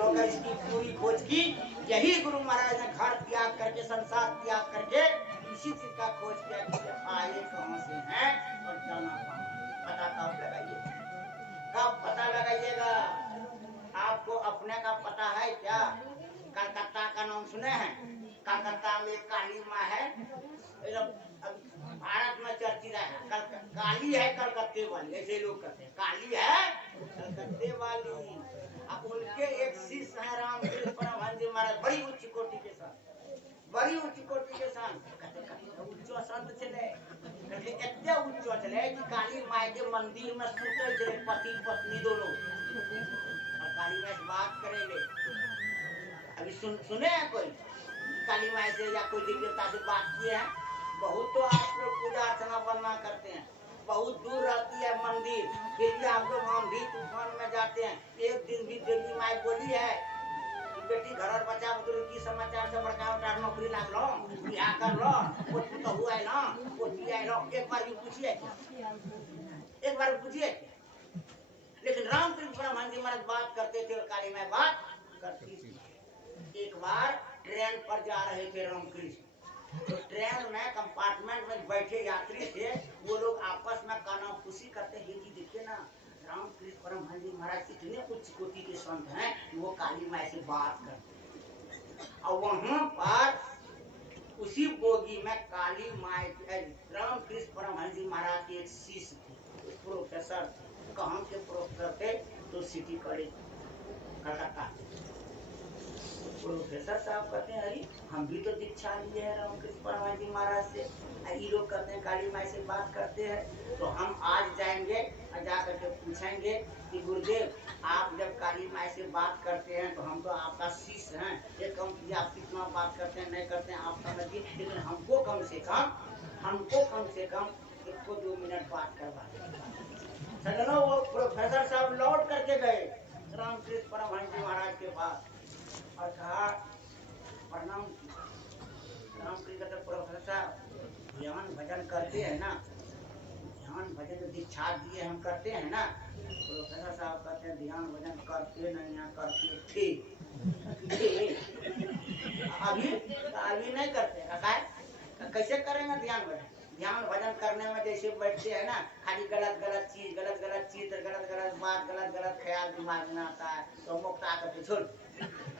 होकर इसकी पूरी खोज की। यही गुरु महाराज ने घर त्याग करके, संसार त्याग करके इसी चीज का खोज किया कि आए कहां से हैं और जाना कहां। पता कब लगाइए, कब पता लगाइएगा। आपको अपने का पता है क्या? कलकत्ता का नाम सुने हैं? कलकत्ता में काली माँ है, भारत में चर्चित है। काली है कलकत्ते वाली, ऐसे लोग कहते हैं काली है कलकत्ते वाली। अब उनके एक शिष्य है रामकृष्ण परमहंस जी महाराज, बड़ी उच्च कोटि के संत, बड़ी उच्च कोटि के संत। उच्च संत चले, इतने उच्च चले कि काली माई के मंदिर में सुते चले पति पत्नी दोनों, और काली माई से बात करेंगे। अभी सुने हैं कोई काली माई से या कोई देवी देवता से बात किए हैं? बहुत तो आप लोग पूजा अर्चना बनना करते हैं, बहुत दूर रहती है मंदिर, फिर भी आप लोग आंधी तूफान में जाते हैं। एक दिन भी देवी माई बोली है कि बेटी घर बच्चा बुजुर्ग की समाचार से बड़का उठा नौकरी लाग लो, बियाह कर लो, पोत पुतहु आए लो, पोती आए लो, एक बार भी पूछिए क्या? एक बार भी पूछिए क्या? लेकिन रामकृष्ण परमहंस जी महाराज बात करते थे और काली माई बात करती थी। एक बार ट्रेन पर जा रहे थे रामकृष्ण, तो ट्रेन में कंपार्टमेंट में बैठे यात्री थे, वो लोग आपस में कानाफूसी करते हैं। जी देखिए ना, रामकृष्ण परमहंस जी महाराज इतने उच्च कोटि के संत हैं कि वो काली माई से बात करते हैं। और वहां पर उसी बोगी में काली माई, रामकृष्ण परमहंस जी महाराज के एक शिष्य थे, प्रोफेसर थे। कहाँ के प्रोफेसर थे? तो सिटी कॉलेज कलकत्ता। प्रोफेसर साहब कहते हैं अरे हम भी तो दीक्षा लिए हैं रामकृष्ण परमहंस जी महाराज से, ये लोग कहते हैं काली माई से बात करते हैं। तो हम आज जाएंगे और जा करके पूछेंगे कि गुरुदेव आप जब काली माई से बात करते हैं तो हम तो आपका शिष्य हैं, ये कम कीजिए आप कितना बात करते हैं नहीं करते हैं आप समझिए, लेकिन हमको कम से कम 1-2 मिनट बात करवा दीजिए। वो प्रोफेसर साहब लौट करके गए रामकृष्ण परमहंस जी महाराज के पास और कहा प्रणाम किया। रामकृष्ण प्रोफेसर साहब ध्यान भजन करते हैं ना, ध्यान भजन दीक्षा दिए हम करते हैं ना? प्रोफेसर साहब कहते हैं ध्यान भजन करते नहीं है, करते थे अभी नहीं करते। कैसे करेंगे ध्यान भजन? ध्यान भजन करने में जैसे बैठते हैं ना, खाली गलत गलत चीज, गलत गलत चित्र, गलत गलत बात, गलत गलत ख्याल दिमाग में आता है, तो मुक्ता करके छोड़।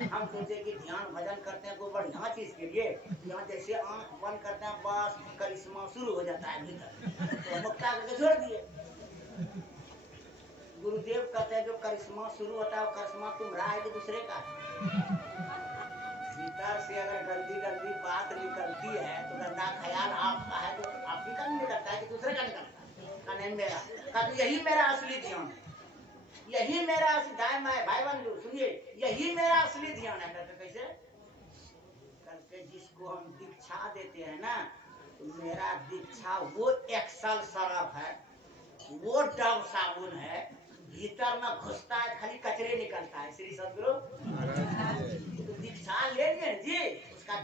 हम सोचे कि ध्यान भजन करते हैं कोई बढ़िया चीज के लिए, यहाँ जैसे आंख बंद करते हैं बस करिश्मा शुरू हो जाता है भीतर, तो मुक्ता करके छोड़ दिए। गुरुदेव कहते हैं जो करिश्मा शुरू होता है वो करिश्मा तुम्हारा है कि दूसरे का है? भीतर से अगर गंदी गंदी बात निकलती है तो गंदा ख्याल आपका है तो आप ही का नहीं निकलता है कि दूसरे का निकलता है? का नहीं मेरा का, तो यही मेरा असली ध्यान है, यही मेरा असली भाई बंधु सुनिए, यही मेरा असली ध्यान है। करके कैसे करके जिसको हम दीक्षा देते हैं ना, तो मेरा दीक्षा वो एक्सल सरफ है, वो डब साबुन है, भीतर में घुसता है खाली कचरे निकलता है। श्री सदगुरु तो दीक्षा ले लिए जी, उसका